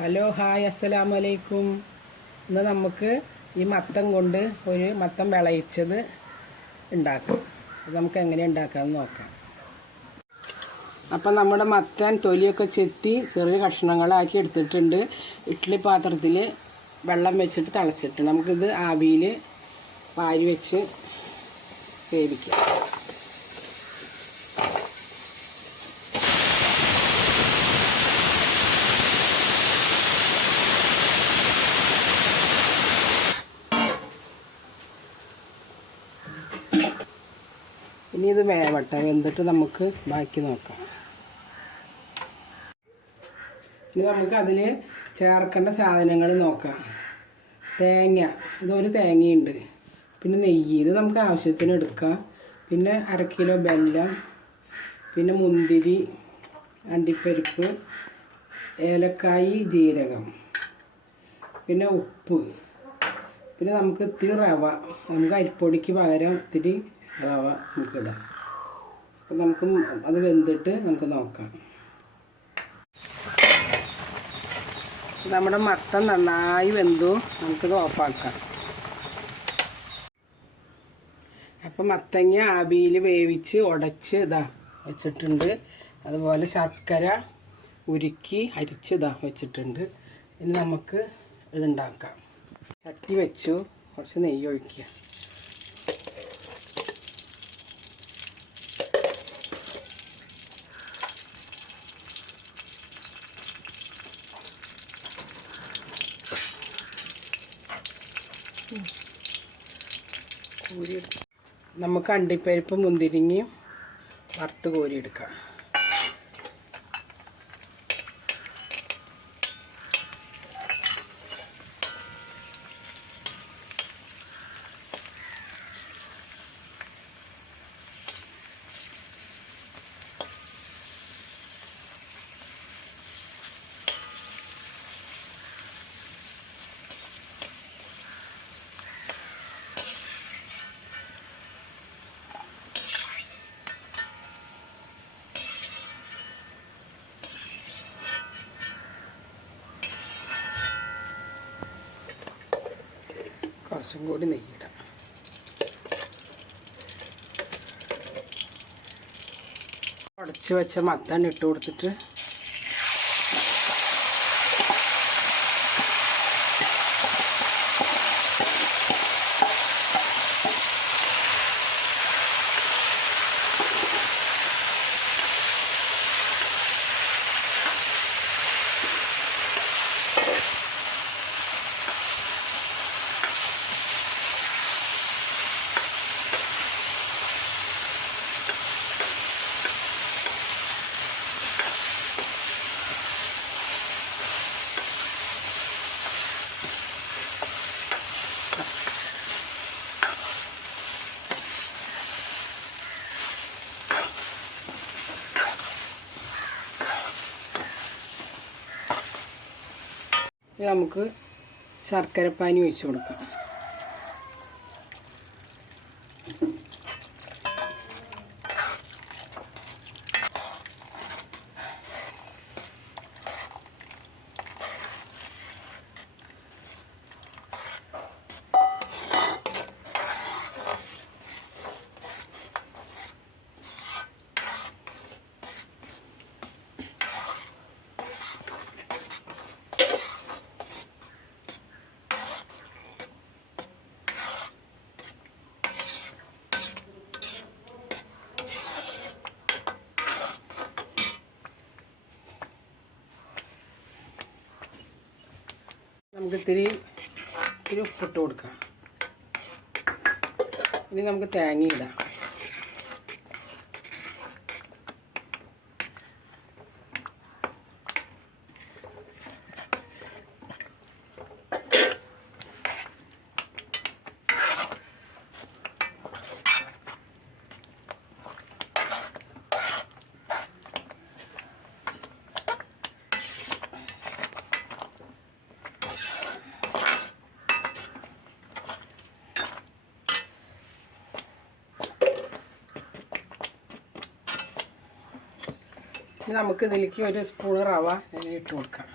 Hello hi അസ്സലാമു അലൈക്കും ഇന്ന് നമുക്ക് ഈ മത്തം കൊണ്ട് ഒരു മത്തം വിളയിച്ചത് ഉണ്ടാക്കാം. അത് നമുക്ക് എങ്ങനെ ഉണ്ടാക്കാമെന്ന് നോക്കാം. അപ്പം നമ്മുടെ മത്തൻ തൊലിയൊക്കെ ചെത്തി ചെറിയ കഷ്ണങ്ങളാക്കി എടുത്തിട്ടുണ്ട്. ഇഡ്ഡലി പാത്രത്തിൽ വെള്ളം വെച്ചിട്ട് തിളച്ചിട്ട് നമുക്കിത് ആവിയിൽ പാരി വെച്ച് വേവിക്കാം. ഇനി ഇത് വേവട്ടെ. വെന്തിട്ട് നമുക്ക് ബാക്കി നോക്കാം. ഇനി നമുക്ക് അതിൽ ചേർക്കേണ്ട സാധനങ്ങൾ നോക്കാം. തേങ്ങ. ഇതൊരു തേങ്ങയുണ്ട്. പിന്നെ നെയ്യ്. ഇത് നമുക്ക് ആവശ്യത്തിന് എടുക്കാം. പിന്നെ അര കിലോ ബെല്ലം. പിന്നെ മുന്തിരി അണ്ടിപ്പരിപ്പ് ഏലക്കായി ജീരകം. പിന്നെ ഉപ്പ്. പിന്നെ നമുക്ക് ഇത്തിരി റവ. നമുക്ക് അരിപ്പൊടിക്ക് പകരം ഇത്തിരി റവ നമുക്ക് ഇടാം അപ്പം നമുക്ക് അത് വെന്തിട്ട് നമുക്ക് നോക്കാം. നമ്മുടെ മത്തൻ നന്നായി വെന്തു. നമുക്കിത് ഓഫാക്കാം. അപ്പം മത്തങ്ങ ആവിയിൽ വേവിച്ച് ഉടച്ച് ഇതാ വെച്ചിട്ടുണ്ട്. അതുപോലെ ശർക്കര ഉരുക്കി അരിച്ച് ഇതാ വെച്ചിട്ടുണ്ട്. ഇനി നമുക്ക് ഇതുണ്ടാക്കാം. ചട്ടി വെച്ചു. കുറച്ച് നെയ്യ് ഒഴിക്കുക. നമുക്ക് അണ്ടിപ്പരിപ്പ് മുന്തിരിങ്ങയും വറുത്ത് കോരിയെടുക്കാം. കുറച്ചും കൂടി നെയ്യിടാം. ഉടച്ച് വെച്ച മത്തൻ ഇട്ട് കൊടുത്തിട്ട് നമുക്ക് ശർക്കരപ്പാനി ഒഴിച്ച് കൊടുക്കാം. നമുക്ക് ഇത്തിരി ഇത്തിരി ഉപ്പിട്ട് കൊടുക്കാം. ഇനി നമുക്ക് തേങ്ങ ഇടാം. നമുക്ക് ഇതിലേക്ക് ഒരു സ്പൂൺ റവ ഇട്ട് കൊടുക്കാം.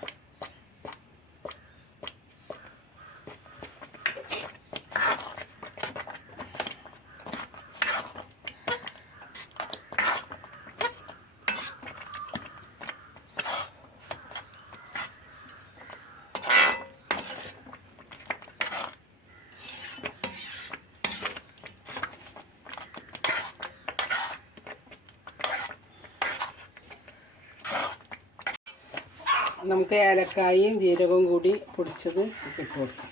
നമുക്ക് ഏലക്കായും ജീരകവും കൂടി പൊടിച്ചത് ഇട്ട് കൊടുക്കാം.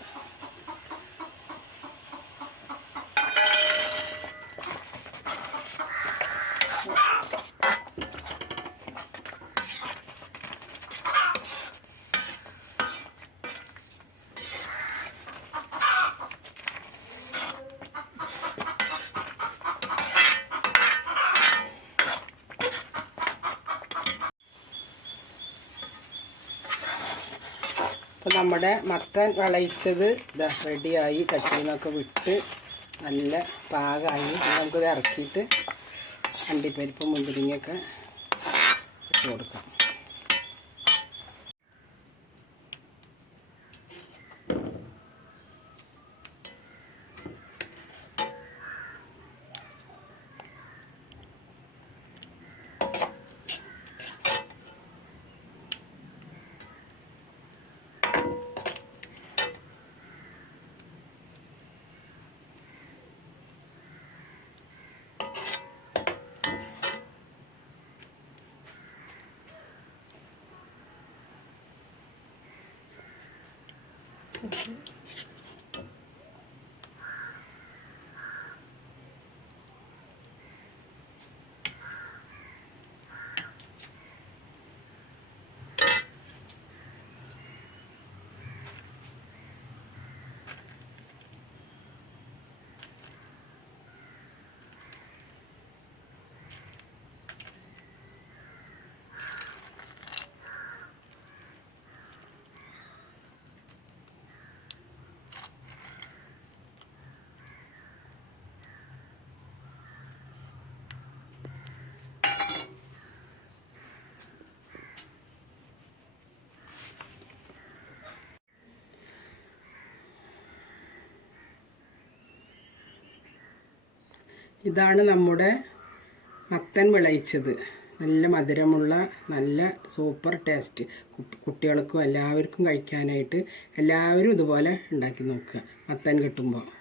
അപ്പോൾ നമ്മുടെ മത്തൻ വിളയിച്ചത് ഇതാ റെഡിയായി നിന്നൊക്കെ വിട്ട് നല്ല പാകമായി നമുക്കിത് ഇറക്കിയിട്ട് അണ്ടിപ്പരിപ്പ് മുന്തിരിങ്ങയൊക്കെ ഇട്ട് കൊടുക്കാം. Okay. ഇതാണ് നമ്മുടെ മത്തൻ വിളയിച്ചത്. നല്ല മധുരമുള്ള നല്ല സൂപ്പർ ടേസ്റ്റ്. കുട്ടികൾക്കും എല്ലാവർക്കും കഴിക്കാനായിട്ട് എല്ലാവരും ഇതുപോലെ ഉണ്ടാക്കി നോക്കുക. മത്തൻ കിട്ടുമ്പോൾ.